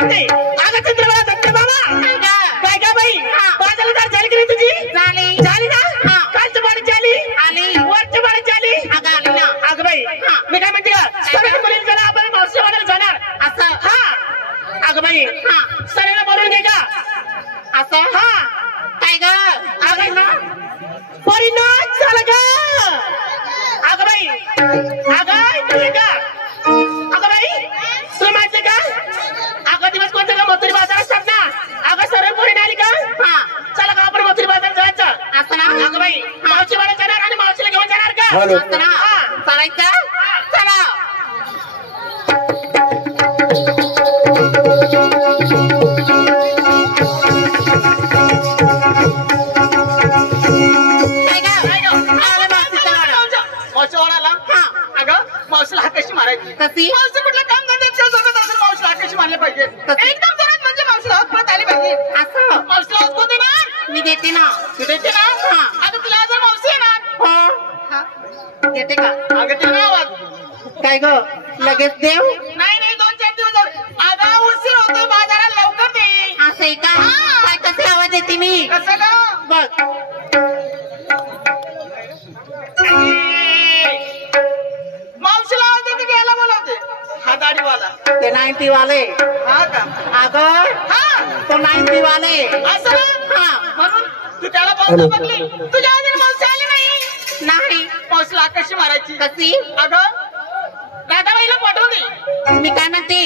नाही अगं चंद्रबाळा सत्य बाबा काय का बाई बाजाला तर झाली की नाही तुझी झाली ना कालची बाळी झाली आली वरची बाळी झाली अगं आली ना अगं बाई मी काय म्हणते सगळ्या मुलींना चला आपण मावशी वाढायला जाणार असं हा अगं बाई सगळ्यांना बोलून घे का असं हा काय ग अगं ना परिणाम झाला का अगं बाई अगं तुझे का अगं बाई तुला माहिती का अगं दिवस कोणता का मथुरी बाजार असतात ना अगं सर्व पोरी आली का चला का आपण मथुरी बाजार जायचं असं ना अगं बाई मावशी वाढत जाणार आणि मावशीला घेऊन जाणार का असं ना चालायचं चला मावशीला हात कशी मारायची मावशी कुठलं काम धंद्यात मावशीला हात कशी मारले पाहिजे एकदम जोरात म्हणजे मावशीला हात परत आले पाहिजे असं मावशीला हात कोण देणार मी देते ना तू देते ना आता तुला जर मावशी येणार हो देते का अगं ते ना आवाज काय ग लगेच देव नाही नाही 2-4 दिवस अगं उशीर होतो बाजारात लवकर दे असं आहे का काय कसं आवाज देते मी कसं ग बघ मावशीला आवाज देते घ्यायला बोलवते हा दाढीवाला ते 90 वाले हा का अगं हा तो 90 वाले असं हा म्हणून तू त्याला बोलतो बघली तुझ्या आधी मावशी आली नाही मावशीला कशी मारायची कशी अगं दादाबाईला पाठवू दे मी काय म्हणते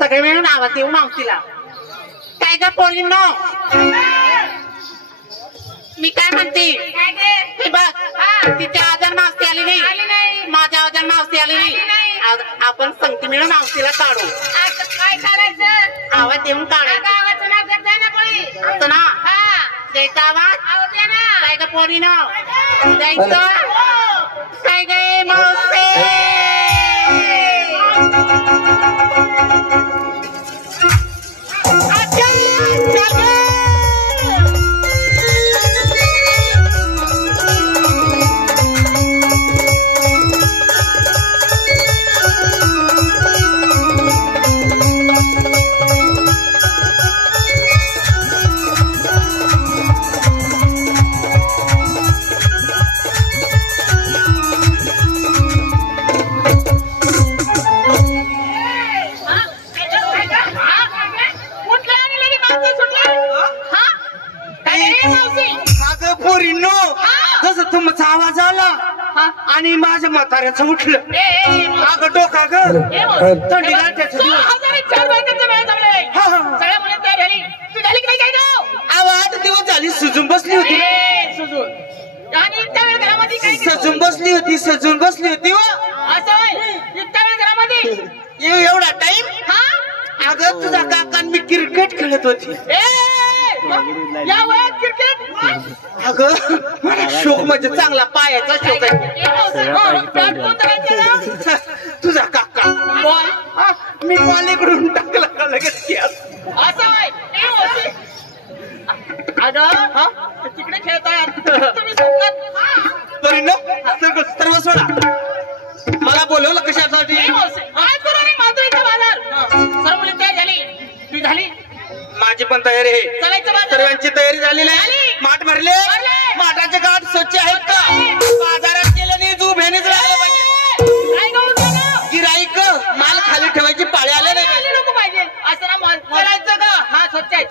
सगळे मिळून आवाज देऊ मावशीला काय ग पोरींनो मी काय म्हणते हे बघ तिच्या आजार मावशी आली नाही माझ्या आजार मावशी आली नाही आपण संगती मिळून मावशीला काढू काय काढायचं आवाज देऊन काढायचं आवाज नाव घेत जाय ना कोणी असं ना द्यायचा आवाज काय ग पोरीनं द्यायचं काय गे मावशी आवाज आला आणि माझ्या म्हाताऱ्याचं उठलं अगं डोका ग थंडी आवाज दिवस झाली सुजून बसली होती सजून बसली होती सजून बसली होती एवढा टाइम अगं तुझा काका मी क्रिकेट खेळत होती या वयात क्रिकेट अगं मला शोक म्हणजे चांगला पायाचा शोक आहे तुझा काका बॉल मी बॉल इकडून टाकला का लगेच असं अगं तिकडे खेळतात तुम्ही सर्व सोडा मला बोलवलं कशासाठी सर्व मुली तयार झाली ती झाली माझी पण तयारी आहे सर्वांची तयारी झालेली आहे माठ भरले माठाचे गाठ स्वच्छ आहेत का बाजारात गेल्याने तू भेणीच राहिले पाहिजे गिराईक माल खाली ठेवायची पाळी आले नाही पाहिजे असं ना बोलायचं का हा स्वच्छ आहे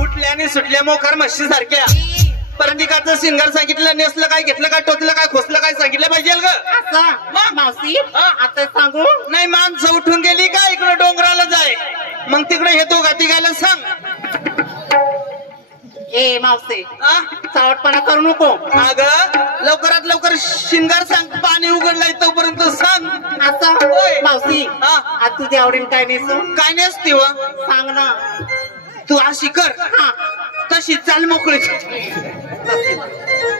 उठल्याने सुटल्या मोकार म्हशी सारख्या प्रत्येकाचं सिंगर सांगितलं नेसलं काय घेतलं काय टोचलं काय खोसलं काय सांगितलं पाहिजे ग मावशी आता सांगू नाही माणसं उठून गेली का इकडे डोंगराला जाय मग तिकडे हे तो गाती गायला सांग ए मावशी चावटपणा करू नको अगं लवकरात लवकर शिंगार सांग पाणी उघडलंय तोपर्यंत सांग असं मावशी आज तुझ्या आवडीन काय नेसू काय नेसती व सांग ना तू अशी कर तशी चाल मोकळी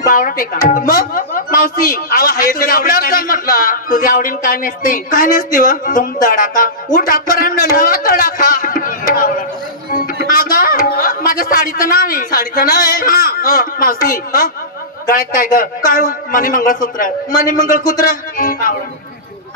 बावडा टेका मग मावशी म्हटलं तुझ्या आवडीन काय नेसते काय नेसते व तुम तडाका उठा पर्यंत नवा तडाखा अगं माझ्या साडीत साडीचं नाव आहे. साडीचं नाव आहे. हा मावशी हा गळ्यात काय ग? काय हो? मनी मंगळसूत्र. मनी मंगळसूत्र.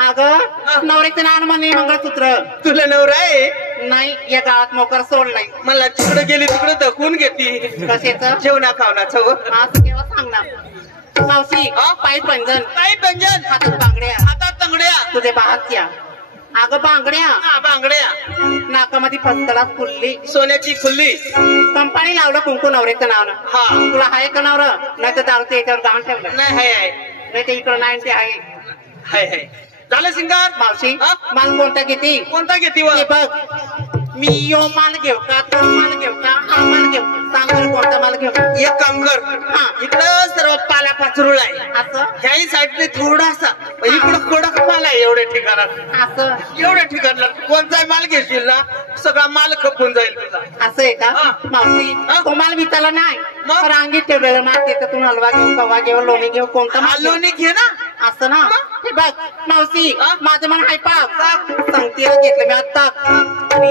अगं नवऱ्याचं नाव मनी मंगळसूत्र. तुला नवरा आहे? नाही या गावात मोकर सोडलाय. मला तिकडे गेली तिकडे धकून घेती. कशाचं? जेवणा खावणाचं. असं केव्हा सांगणार मावशी. पाय पंजन. काय पंजन. हातात बांगड्या. हातात तंगड्या. तुझे बाहात्या. अगं बांगड्या. बांगड्या. नाकामध्ये फस्तला फुलली. सोन्याची खुल्ली. कंपाणी लावलं कुंकू नवऱ्याचं नाव. हा तुला आहे का नवरा? नाही तर दारू याच्यावर गाऊन ठेवलं. नाही आहे. नाही ते इकडं नाही ते आहे. हाय झालं सिंगार. मावशी माल कोणता घेते? कोणता घेते? बघ मी यो माल घेऊ का तो माल घेऊ का हा माल घेऊ? सांग बरं कोणता माल घेऊ? एक काम कर. इकडं सर्व पाला पाचरुळ आहे. असं ह्याही साईडने थोडासा इकडं कडक माल आहे. एवढ्या ठिकाणात असं एवढ्या ठिकाणात कोणताही माल घेशील ना सगळा माल खपून जाईल तुझा. असं आहे का मावशी? तो माल विचारला नाही रांगीत ठेवलेलं माल. त्याच्यातून हलवा घेऊ कवा घेऊ लोणी घेऊ कोणता माल? लोणी घे ना. असं ना. हे बघ मावशी माझं मन हाय पाक सांगते घेतलं मी आता.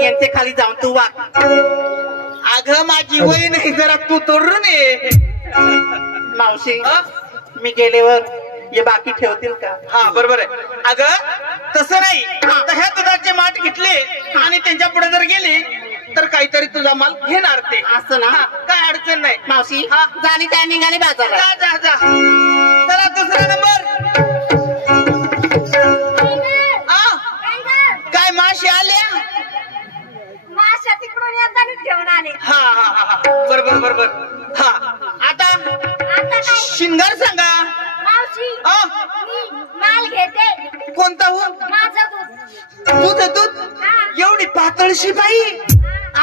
यांचे खाली जाऊन तू वाग. अगं माझी वय नाही जरा तू तोडून ये. मावशी मी गेल्यावर हे बाकी ठेवतील का? हा बरोबर आहे. अगं तसं नाही. ह्या दुधाचे माठ घेतले आणि त्यांच्या पुढे जर गेले तर काहीतरी तुझा माल घेणार ते. असं ना. काय अडचण नाही मावशी. झाली त्या निघाली बाजारात. जा जा जा. चला दुसरा नंबर. काय माशी आल्या? माशा तिकडून येताना घेऊन आले. हा हा हा बरोबर बरोबर. हा आता आता काय? शिंगार सांगा. मावशी मी माल घेते. कोणता हो? माझं दूध. दूध दूध एवढी पातळशी बाई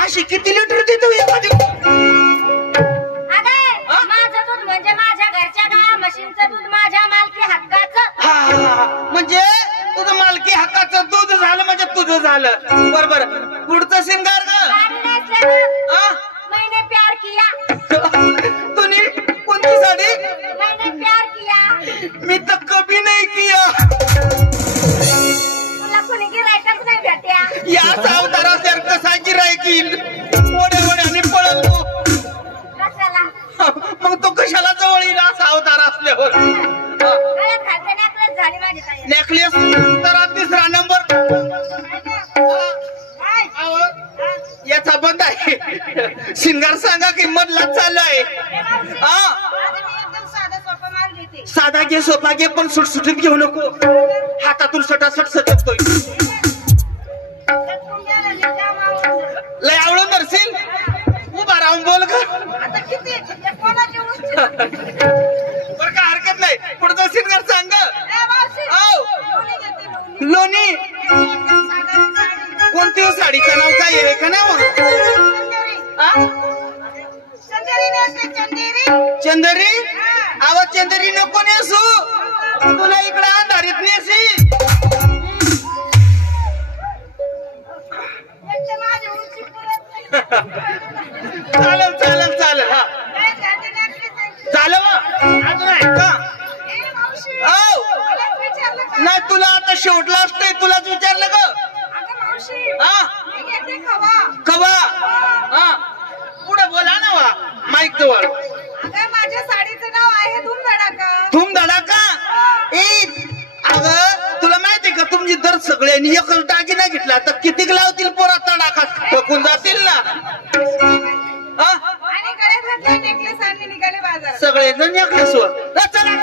अशी किती लिटर देतो एखादी? अगं माझं दूध म्हणजे माझ्या घरच्या गाया म्हशींचं दूध माझ्या मालकी हक्काचं. हा म्हणजे तुझं मालकी हक्काचं दूध झालं म्हणजे तुझं झालं. बरोबर. पुढचं शिंगार मैंने प्यार किया. तुम्ही कोणती साडी? मैंने प्यार किया. मी तर कभी नाही किया. तुला कोणी गिरायकच नाही भेट्या. या सावतारासार कसा गिरायकील ओढे ओढ्याने पळल तू. कशाला? मग तो कशाला जवळ येईल सावतार असल्यावर? गळ्यात घालते नेकलेस झाली माझी ताई. नेकलेस तर तिसरा नंबर. याचा बंद आहे. शिंगार सांगा की मधला चालू आहे. साधा घे सोपा घे पण सुटसुटीत घेऊ नको. हातातून सटासट सटकतोय. लय आवडून धरशील उभा राहून बोल का. बर का हरकत नाही. पुढचा शिंगार सांग. लोणी कोणती हो? साडीचं नाव काय आहे का नाव? चंदरी. आवाज चंदरी नको नेसू. तुला इकडे अंधारीत नेसी. चालेल चालेल चालेल. हा चालेल. अजून आहे का? नाही तुला आता शेवटला असतंय. तुलाच विचारलं ग. कवा हा पुढे बोला ना वा माईक जवळ. माझ्या साडीचं नाव आहे धूम धडाका. धूम धडाका. अगं तुला माहिती का तुमची दर सगळ्यांनी एकच दागिना घेतला तर किती लावतील पोरा तडाखा थकून जातील ना. आणि गळ्यात नेकलेस आणले निघाले बाजारात. सगळेजण नेकलेसवर. चला